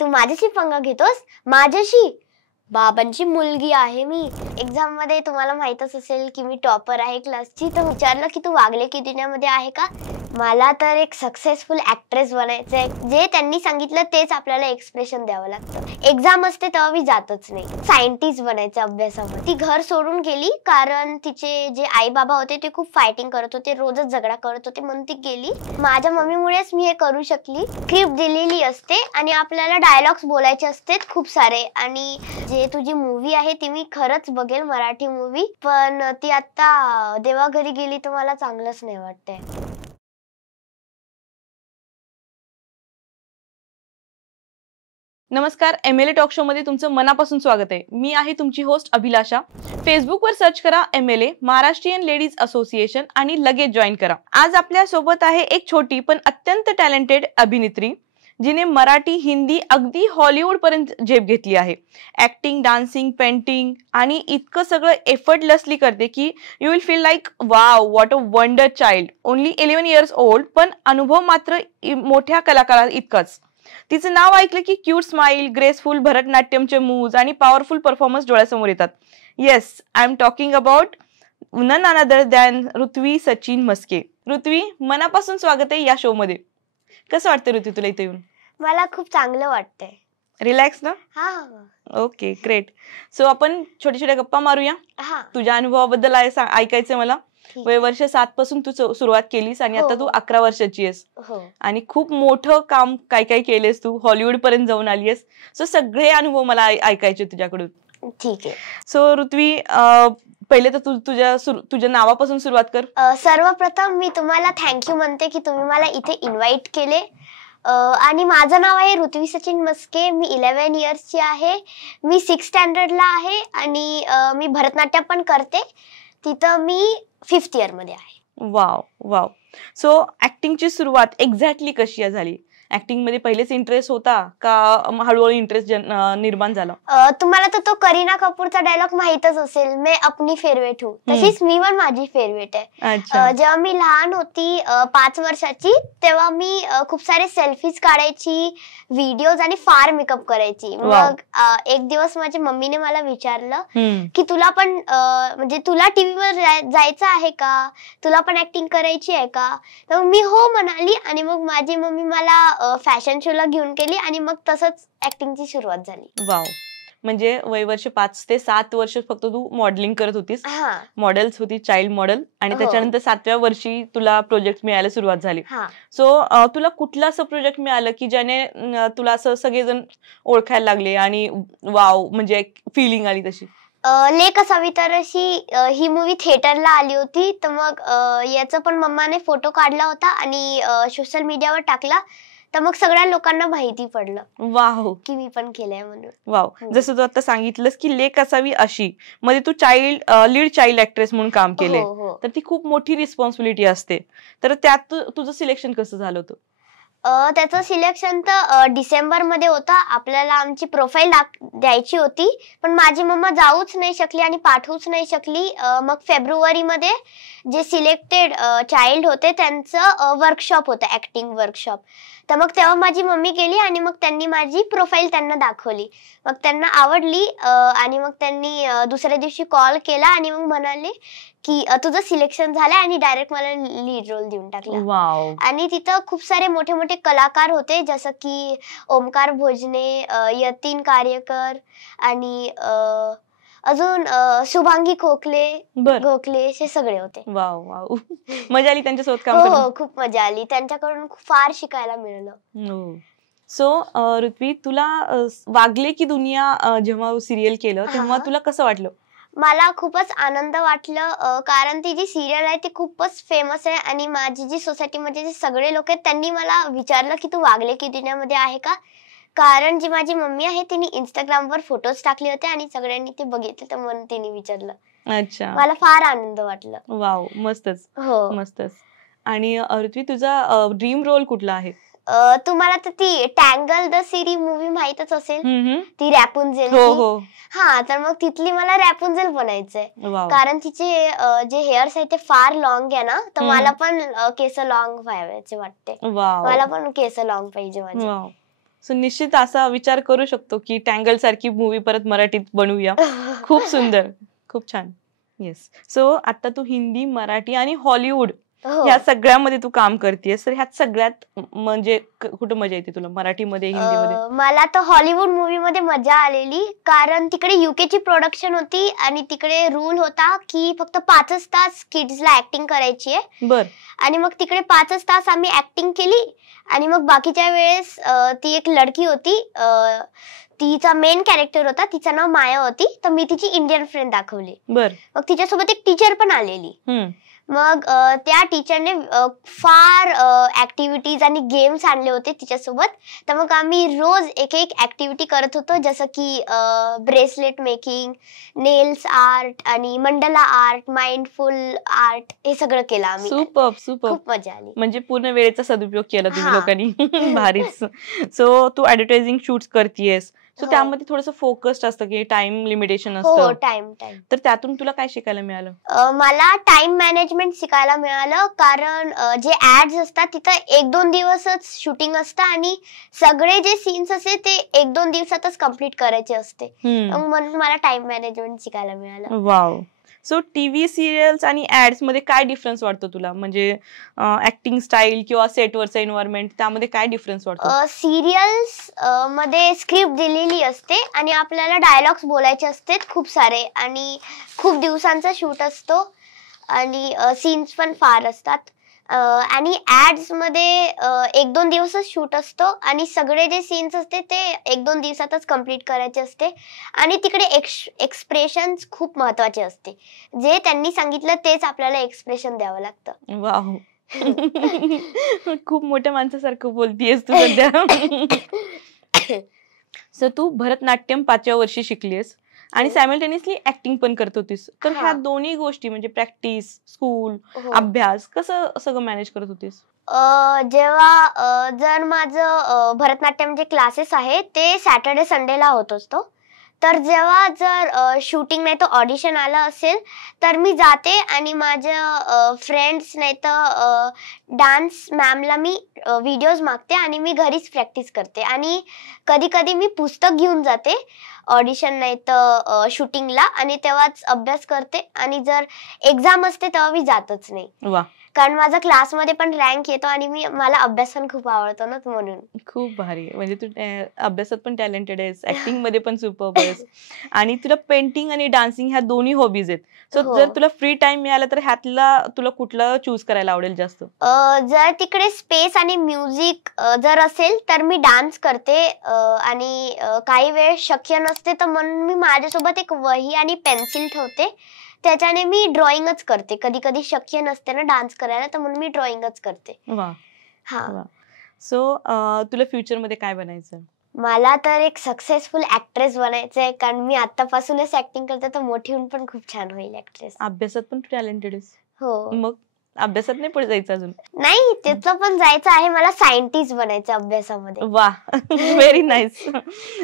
तू माझ्याशी पंगा घेतोस? माझ्याशी? बाबांची मुलगी आहे मी. एक्झाम मध्ये तुम्हाला माहितच असेल की मी टॉपर आहे क्लासची. तर विचारलं की तू वागले की दुनियामध्ये आहे का? मला तर एक सक्सेसफुल ऍक्ट्रेस बनायचंय. जे त्यांनी सांगितलं तेच आपल्याला एक्सप्रेशन द्यावं लागतं. एक्झाम असते तेव्हा मी जातच नाही. सायंटिस्ट बनायचं अभ्यासामध्ये. ती घर सोडून गेली कारण तिचे जे आई बाबा होते ते खूप फायटिंग करत होते, रोजच झगडा करत होते, म्हणून ती गेली. माझ्या मम्मीमुळेच मी हे करू शकली. स्क्रिप्ट दिलेली असते आणि आपल्याला डायलॉग्स बोलायचे असतात खूप सारे. आणि जे तुझी मूवी आहे ती मी खरंच बघेल, मराठी मूवी, पण ती आता देवाघरी गेली तर मला चांगलंच नाही वाटतंय. नमस्कार, MLA टॉक शो मध्ये तुमचं मनापासून स्वागत आहे. मी आहे तुमची होस्ट अभिलाषा. फेसबुकवर सर्च करा MLA महाराष्ट्रीयन लेडीज असोसिएशन आणि लगेच जॉईन करा. आज आपल्या सोबत आहे एक छोटी पण अत्यंत टॅलेंटेड अभिनेत्री, जिने मराठी, हिंदी, अगदी हॉलिवूड पर्यंत झेप घेतली आहे. ऍक्टिंग, डान्सिंग, पेंटिंग आणि इतकं सगळं एफर्टलेसली करते की you will feel like wow, what a wonder child. Only 11 years old, पण अनुभव मात्र मोठ्या कलाकारा इतकाच. तिचं नाव ऐकलं की क्यूट स्माइल, ग्रेसफुल भरतनाट्यमचे मूव्ज आणि पॉवरफुल परफॉर्मन्स डोळ्यासमोर येतात. Yes, I am talking about none another than Rutvi Sachin Maske. Rutvi, मनापासून स्वागत आहे या शो मध्ये. कसं वाटतं ऋत्वी तुला इथे येऊन? मला खूप चांगलं वाटतंय. रिलॅक्स ना? हा. Okay, great. सो आपण छोट्या छोट्या गप्पा मारूया. हा. तुझ्या अनुभवाबद्दल ऐकायचं मला. वर्ष 7 पासून तू सुरुवात केलीस आणि आता तू 11 वर्षाची आहेस. आणि खूप मोठं काम काय काय केलेस तू, हॉलिवूड पर्यंत जाऊन आलीस. सो सगळे अनुभव मला ऐकायचे तुझ्याकडून. ठीक आहे. सो ऋत्वी, पहिले तर तुझ्या नावापासून सुरुवात कर. सर्वप्रथम मी तुम्हाला थँक्यू म्हणते की तुम्ही मला इथे इन्व्हाइट केले. आणि माझं नाव आहे ऋत्वी सचिन मस्के. मी 11 yearsची आहे. मी 6th स्टँडर्डला आहे आणि मी भरतनाट्यम पण करते. तिथं मी 5th year मध्ये आहे. Wow wow. सो ऍक्टिंगची सुरुवात एक्झॅक्टली कशी झाली? ऍक्टिंग मध्ये पहिलेच इंटरेस्ट होता का हळूहळू इंटरेस्ट निर्माण झाला? तुम्हाला तर तो करीना कपूरचा डायलॉग माहितच असेल, मैं अपनी फेवरेट हूँ. तशीच मी पण माझी फेवरेट आहे. जेव्हा मी लहान होती, 5 वर्षाची, तेव्हा मी खूप सारे सेल्फीज काढायची, व्हिडिओज आणि फार मेकअप करायची. मग एक दिवस माझ्या मम्मीने मला विचारलं की तुला पण म्हणजे तुला टीव्हीवर जायचं आहे का, तुला पण ऍक्टिंग करायची आहे का? तर मी हो म्हणाली आणि मग माझी मम्मी मला फॅशन शो ला घेऊन गेली आणि मग तसंच ऍक्टिंगची सुरुवात झाली. वाव. म्हणजे वर्ष 5 ते 7 वर्ष फक्त तू मॉडेलिंग करत होतीस. मॉडेल्स होती, चाइल्ड मॉडेल. आणि त्याच्यानंतर 7व्या वर्षी तुला प्रोजेक्ट मिळायला सुरुवात झाली. सो तुला कुठलं असं प्रोजेक्ट मिळालं की ज्याने तुला असं सगळेजण ओळखायला लागले आणि वाव म्हणजे फिलिंग आली तशी? लेक असावी तर अशी ही मूवी थिएटरला आली होती. तर मग याचा पण मम्माने फोटो काढला होता आणि सोशल मीडियावर टाकला. तर मग सगळ्या लोकांना माहिती पडलं वाव की मी पण केलंय म्हणून. वाव. जसं तू आता सांगितलंस की लेक असावी अशी, मध्ये तू लीड चाइल्ड ऍक्ट्रेस म्हणून काम केले, तर ती खूप मोठी रिस्पॉन्सिबिलिटी असते. तर त्यात तुझं सिलेक्शन कसं झालं होतं? त्याचं सिलेक्शन तर डिसेंबर मध्ये होतं. आपल्याला आमची प्रोफाईल द्यायची होती, पण माझी मम्मा जाऊच नाही शकली आणि पाठवूच नाही शकली. मग फेब्रुवारी मध्ये जे सिलेक्टेड चाइल्ड होते त्यांचं वर्कशॉप होतं, ऍक्टिंग वर्कशॉप. तर मग तेव्हा माझी मम्मी गेली आणि मग त्यांनी माझी प्रोफाईल त्यांना दाखवली. मग त्यांना आवडली आणि मग त्यांनी दुसऱ्या दिवशी कॉल केला आणि मग म्हणाले की तुझं सिलेक्शन झालंय आणि डायरेक्ट मला लीड रोल देऊन टाकला. आणि तिथं खूप सारे मोठे मोठे कलाकार होते, जसं की ओमकार भोजने, यतीन कार्यकर आणि अजून शुभांगी गोखले हे सगळे होते. Wow wow. मजा आली त्यांच्यासोबत काम करून? हो, खूप मजा आली. त्यांच्याकडून फार शिकायला मिळालं. सो ऋत्वी, तुला वागले की दुनिया जेव्हा सिरियल केलं तेव्हा तुला कसं वाटलं? मला खूपच आनंद वाटलं, कारण ती जी सिरियल आहे ती खूपच फेमस आहे आणि माझी जी सोसायटीमध्ये जे सगळे लोक आहेत त्यांनी मला विचारलं की तू वागले की दुनियामध्ये आहे का. कारण जी माझी मम्मी आहे तिने इंस्टाग्रामवर फोटोज टाकले होते आणि सगळ्यांनी ते बघितले, तर म्हणून तिने विचारलं. अच्छा. मला फार आनंद वाटलं. वाव, मस्तच. हो, मस्तच. आणि ऋत्वी, तुझा ड्रीम रोल कुठला आहे? तुम्हाला तर ती टँगल द सिरी मूवी माहितच असेल, ती रॅपुंझेल. हा, तर मग तिथली मला रॅपुंझेल बनायचंय. कारण तिचे जे हेअर्स आहे ते फार लॉंग आहे ना, तर मला पण केस लॉंग व्हायचे वाटते. मला पण केस लॉंग पाहिजे माझे. सो निश्चित असा विचार करू शकतो की टँगल सारखी मूवी परत मराठीत बनवूया. खूप सुंदर, खूप छान. येस. सो आता तू हिंदी, मराठी आणि हॉलिवूड हो. ह्या सगळ्यामध्ये तू काम करतेस, तर ह्यात सगळ्यात म्हणजे कुठं मजा येते तुला, मराठीमध्ये, हिंदीमध्ये? मला तर हॉलिवूड मूवी मध्ये मजा आलेली, कारण तिकडे UK ची प्रोडक्शन होती आणि तिकडे रूल होता की फक्त 5च तास किड्सला ऍक्टिंग करायची आहे. बर. आणि मग तिकडे 5च तास आम्ही ऍक्टिंग केली आणि मग बाकीच्या वेळेस ती एक लडकी होती, तिचा मेन कॅरेक्टर होता, तिचं नाव माया होती, तर मी तिची इंडियन फ्रेंड दाखवली. बर. मग तिच्यासोबत एक टीचर पण आलेली. मग त्या टीचरने फार ऍक्टिव्हिटीज आणि गेम्स आणले होते तिच्यासोबत. तर मग आम्ही रोज एक एक ऍक्टिव्हिटी करत होतो, जसं की ब्रेसलेट मेकिंग, नेल्स आर्ट आणि मंडला आर्ट, माइंडफुल आर्ट, हे सगळं केलं आम्ही. Super super. खूप मजा आली. म्हणजे पूर्ण वेळेचा सदुपयोग केला तुम्ही हा. लोकांनी. भारीच. सो तू ऍडव्हर्टायझिंग शूट करतेस, सो हो. त्यामध्ये थोडंसं फोकस्ड असतं की टाइम लिमिटेशन हो, असतं, टाइम. तर त्यातून तुला काय शिकायला मिळालं? मला टाइम मॅनेजमेंट शिकायला मिळालं, कारण जे ऍड्स असतात तिथं 1-2 दिवसच शूटिंग असतं आणि सगळे जे सीन्स असते ते 1-2 दिवसातच कम्प्लीट करायचे असते. म्हणून मला टाइम मॅनेजमेंट शिकायला मिळालं. वाव. सो टीव्ही सिरियल्स आणि ऍड्स मध्ये काय डिफरन्स वाटतो तुला, म्हणजे ऍक्टिंग स्टाईल किंवा सेटवरचं एन्व्हायरमेंट, त्यामध्ये काय डिफरन्स वाटतो? सिरियल्स मध्ये स्क्रिप्ट दिलेली असते आणि आपल्याला डायलॉग्स बोलायचे असतात खूप सारे, आणि खूप दिवसांचा शूट असतो आणि सीन्स पण फार असतात. आणि ऍड्स मध्ये 1-2 दिवसच शूट असतो आणि सगळे जे सीन्स असते ते 1-2 दिवसातच कम्प्लीट करायचे असते. आणि तिकडे एक्सप्रेशन्स खूप महत्वाचे असते, जे त्यांनी सांगितलं तेच आपल्याला एक्सप्रेशन द्यावं लागतं. वाव. खूप मोठ्या माणसासारखं बोलतीयस तू सध्या. सो तू भरतनाट्यम 5व्या वर्षी शिकलीस आणि सायमल्टेनियसली ऍक्टिंग पण करत होतीस, तर ह्या दोन्ही गोष्टी म्हणजे प्रॅक्टिस, स्कूल, अभ्यास कसं सगळं मॅनेज करत होतीस? जेव्हा जर माझं भरतनाट्यम जे क्लासेस आहे ते सॅटर्डे संडेला होत असतो, तर जेव्हा जर शूटिंग नाही तर ऑडिशन आलं असेल तर मी जाते आणि माझ्या फ्रेंड्स नाही तर डान्स मॅमला मी व्हिडिओज मागते आणि मी घरीच प्रॅक्टिस करते. आणि कधी कधी मी पुस्तक घेऊन जाते ऑडिशन नाही तर शूटिंगला, आणि तेव्हाच अभ्यास करते. आणि जर एक्झाम असते तेव्हा मी जातच नाही, वा. कारण माझा क्लासमध्ये पण रँक येतो आणि मला अभ्यास पण खूप आवडतो ना, म्हणून. खूप भारी. म्हणजे तू अभ्यासात पण टॅलेंटेड आहेस, ऍक्टिंग मध्ये पण सुपर्ब आहेस, आणि तुला पेंटिंग आणि डान्सिंग ह्या दोन्ही हॉबीज आहेत. सो जर तुला फ्री टाइम मिळाला तर ह्यातला तुला कुठलं चूज करायला आवडेल जास्त? जर तिकडे स्पेस आणि म्युझिक जर असेल तर मी डान्स करते, आणि काही वेळ शक्य नसते तर म्हणून मी माझ्यासोबत एक वही आणि पेन्सिल ठेवते, त्याच्याने मी ड्रॉइंगच करते. कधी कधी शक्य नसते ना डान्स करायला, तर म्हणून मी ड्रॉइंगच करते. वा. हा. सो तुला फ्युचर मध्ये काय बनायचं? मला तर एक सक्सेसफुल ऍक्ट्रेस बनायचंय, कारण मी आतापासूनच ऍक्टिंग करते, तर मोठी होऊन पण खूप छान होईल ऍक्ट्रेस. अभ्यासात पण तू टॅलेंटेड आहेस. हो. मग अभ्यासात नाही पुढे जायचं अजून? नाही, त्याचं पण जायचं आहे, मला सायंटिस्ट बनायचं अभ्यासामध्ये. वा. Very nice.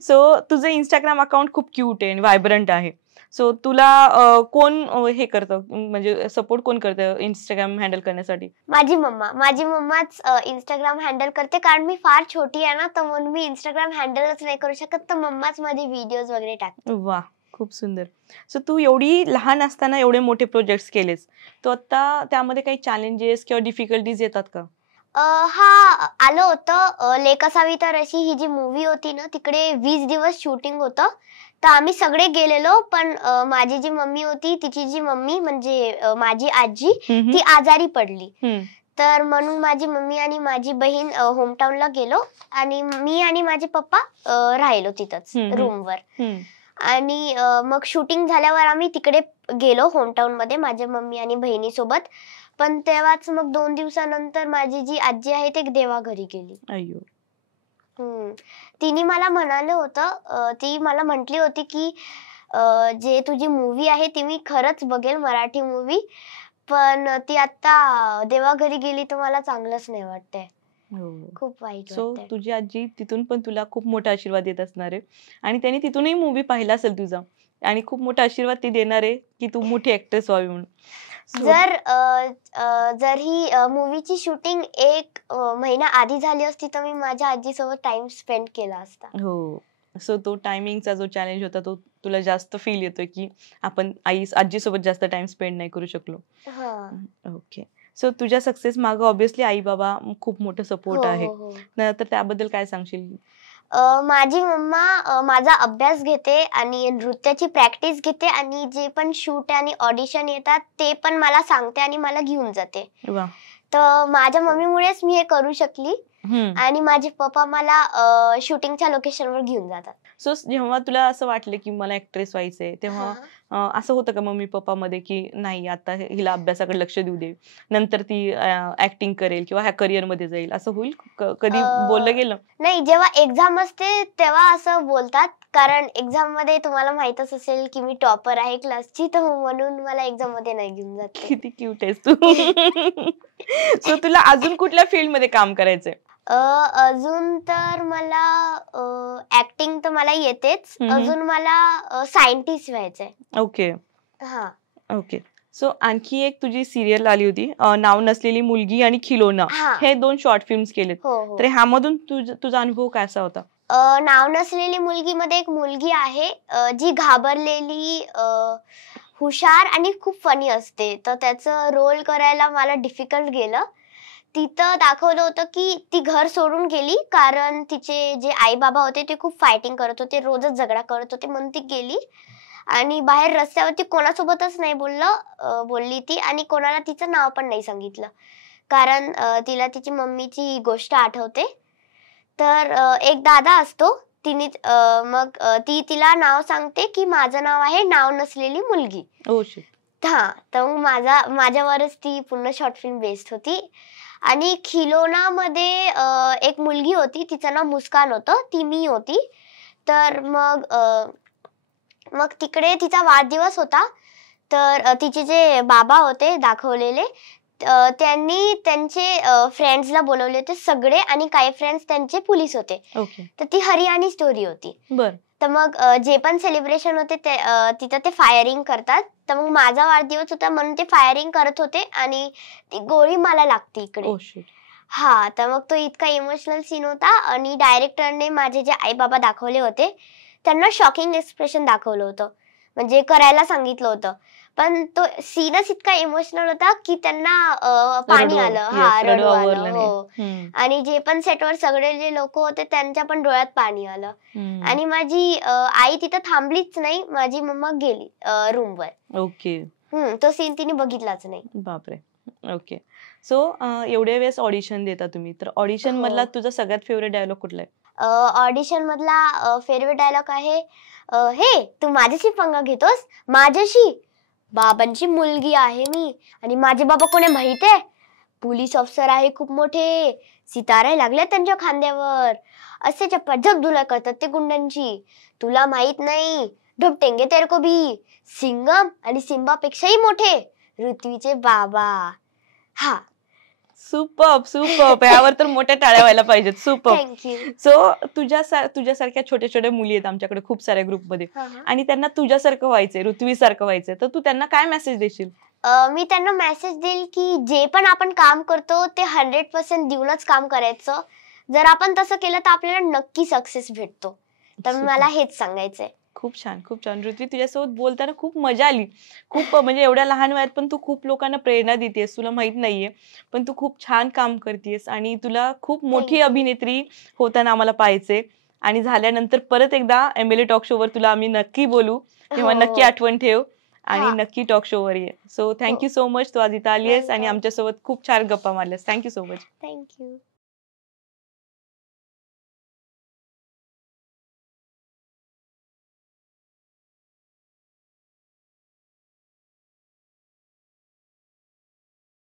सो तुझं इंस्टाग्राम अकाउंट खूप क्यूट आहे आणि व्हायब्रंट आहे. सो तुला कोण हे करतं, म्हणजे सपोर्ट कोण करतं इंस्टाग्राम हँडल करण्यासाठी? माझी मम्माच इंस्टाग्राम हँडल करते, कारण मी फार छोटी आहे ना, तर म्हणून मी इंस्टाग्राम हँडलच नाही करू शकत, तर मम्माच माझे व्हिडिओज वगैरे टाकते. वा, खूप सुंदर. सो तू एवढी लहान असताना एवढे मोठे प्रोजेक्ट्स केलेस, तो आता त्यामध्ये काही चॅलेंजेस किंवा डिफिकल्टीज येतात का? हा, आलं होतं. लेक असावी तर अशी ही जी मूवी होती ना, तिकडे 20 दिवस शूटिंग होतं, तर आम्ही सगळे गेलेलो. पण माझी जी मम्मी होती, तिची जी मम्मी म्हणजे माझी आजी, ती आजारी पडली. तर म्हणून माझी मम्मी आणि माझी बहीण होमटाऊनला गेलो आणि मी आणि माझे पप्पा राहिलो तिथंच रूमवर. आणि मग शूटिंग झाल्यावर आम्ही तिकडे गेलो होमटाऊन मध्ये माझ्या मम्मी आणि बहिणीसोबत. पण तेव्हाच मग 2 दिवसानंतर माझी जी आजी आहे ते देवाघरी गेली. अय्यो. तिने मला म्हणालं होतं, ती मला म्हटली होती की जे तुझी मूवी आहे ती मी खरंच बघेल, मराठी मूवी, पण ती आता देवाघरी गेली तर मला चांगलंच नाही वाटतंय. खूप वाईट सो वाटतंय. तुझी आजी तिथून पण तुला खूप मोठा आशीर्वाद देत असणार आहे, आणि त्यांनी तिथूनही मूवी पाहिला असेल तुझा, आणि खूप मोठा आशीर्वाद ती देणार आहे की तू मोठी ऍक्ट्रेस व्हावी म्हणून. जर ही मूवीची शूटिंग एक महिना आधी झाली असती तर मी माझ्या आजीसोबत टाइम स्पेंड केला असता. हो. सो तो टायमिंगचा जो चॅलेंज होता तो तुला जास्त फील येतोय की आपण आजीसोबत जास्त टाइम स्पेंड नाही करू शकलो. ओके. सो तुझ्या सक्सेस मागे ऑब्विसली आई बाबा खूप मोठं सपोर्ट आहे. तर त्याबद्दल काय सांगशील? माझी मम्मा माझा अभ्यास घेते आणि नृत्याची प्रॅक्टिस घेते आणि जे पण शूट आणि ऑडिशन येतात ते पण मला सांगते आणि मला घेऊन जाते. तर माझ्या मम्मीमुळेच मी हे करू शकली आणि माझे पप्पा मला शूटिंगच्या लोकेशनवर घेऊन जातात. सो जेव्हा तुला असं वाटलं की मला ऍक्ट्रेस व्हायचंय तेव्हा असं होतं का मम्मी पप्पा मध्ये की नाही आता हिला अभ्यासाकडे लक्ष देऊ दे, नंतर ती ऍक्टिंग करेल किंवा ह्या करिअर मध्ये जाईल, असं होईल? कधी बोललं गेलं? नाही, जेव्हा एक्झाम असते तेव्हा असं बोलतात, कारण एक्झाम मध्ये तुम्हाला माहितच असेल की मी टॉपर आहे क्लासची, तर म्हणून मला एक्झाम मध्ये नाही घेऊन जात. किती क्यूट आहेस तू. सो तुला अजून कुठल्या फील्ड मध्ये काम करायचंय? अजून तर मला ऍक्टिंग तर मला येतेच, अजून मला सायंटिस्ट व्हायचंय. ओके. ओके. सो आणखी एक तुझी सिरियल आली होती, नाव नसलेली मुलगी आणि खिलोना, हे 2 शॉर्ट फिल्म्स केलेत. तर ह्यामधून तुझा अनुभव कसा होता? नाव नसलेली मुलगी मध्ये एक मुलगी आहे जी घाबरलेली, हुशार आणि खूप फनी असते, तर त्याचं रोल करायला मला डिफिकल्ट गेलं. तिथं दाखवलं होतं की ती घर सोडून गेली कारण तिचे जे आई बाबा होते ते खूप फायटिंग करत होते, रोजच झगडा करत होते, म्हणून ती गेली आणि बाहेर रस्त्यावरती कोणासोबतच नाही बोलली ती आणि कोणाला तिचं नाव पण नाही सांगितलं, कारण तिला तिची मम्मीची गोष्ट आठवते. तर एक दादा असतो, मग ती तिला नाव सांगते की माझं नाव आहे नाव नसलेली मुलगी. तर मग माझ्यावरच ती पूर्ण शॉर्ट फिल्म बेस्ड होती. आणि खिलोना मध्ये एक मुलगी होती, तिचं नाव मुस्कान होतं, ती मी होती. तर मग तिकडे तिचा वाढदिवस होता, तर तिचे जे बाबा होते दाखवलेले, त्यांनी त्यांचे फ्रेंड्सला बोलवले होते सगळे आणि काही फ्रेंड्स त्यांचे पोलीस होते. तर ती हरियाणी स्टोरी होती. तर मग जे पण सेलिब्रेशन होते तिथं ते फायरिंग करतात, तर मग माझा वाढदिवस होता म्हणून ते फायरिंग करत होते आणि ती गोळी मला लागते इकडे. तर मग तो इतका इमोशनल सीन होता आणि डायरेक्टरने माझे जे आई बाबा दाखवले होते त्यांना शॉकिंग एक्सप्रेशन दाखवलं होतं, म्हणजे करायला सांगितलं होतं, पण तो सीनच इतका इमोशनल होता की त्यांना पाणी आलं, रडू आलं. आणि जे पण सेटवर सगळे जे लोक होते त्यांच्या पण डोळ्यात पाणी आलं. आणि माझी आई तिथं थांबलीच नाही, माझी मम्मा गेली रूमवर. ओके. तो सीन तिने बघितलाच नाही. बापरे. ओके. सो एवढ्या वेळेस ऑडिशन देता तुम्ही, तर ऑडिशन मधला तुझा सगळ्यात फेवरेट डायलॉग कुठला आहे? ऑडिशन मधला फेवरेट डायलॉग आहे, हे तू माझ्याशी पंगा घेतोस, माझ्याशी? बाबांची मुलगी आहे मी आणि माझे बाबा कोणी माहित आहे? पोलीस ऑफिसर आहे खूप मोठे, सितारे लागले त्यांच्या खांद्यावर, असे चप्पाचप धुला करतात ते गुंडांची, तुला माहित नाही, ढोपटेंगे तेरे को भी, सिंगम आणि सिम्बापेक्षाही मोठे, ऋत्वीचे बाबा. सुपर्ब. यावर तर मोठ्या टाळ्या व्हायला पाहिजेत. सुपर्ब. थँक्यू. सो तुझ्यासारख्या छोट्या छोट्या मुली आहेत आमच्याकडे खूप साऱ्या ग्रुपमध्ये, आणि त्यांना तुझ्यासारखं व्हायचंय, ऋत्वीसारखं व्हायचंय, तर तू त्यांना काय मेसेज देशील? मी त्यांना मेसेज देईल की जे पण आपण काम करतो ते 100% देऊनच काम करायचं. जर आपण तसं केलं तर आपल्याला नक्की सक्सेस भेटतो. तर मला हेच सांगायचंय. खूप छान, खूप छान. ऋत्वी, तुझ्यासोबत बोलताना खूप मजा आली. खूप म्हणजे एवढ्या लहान वयात पण तू खूप लोकांना प्रेरणा देतेस, तुला माहित नाहीये, पण तू खूप छान काम करतेस आणि तुला खूप मोठी अभिनेत्री होताना आम्हाला पाहायचंय. आणि झाल्यानंतर परत एकदा MLA टॉक शो वर तुला आम्ही नक्की बोलू, तेव्हा नक्की आठवण ठेव आणि नक्की टॉक शो वर ये. सो थँक्यू सो मच, तू आज इथं आलीस आणि आमच्यासोबत खूप छान गप्पा मारल्यास. Thank you so much. थँक्यू.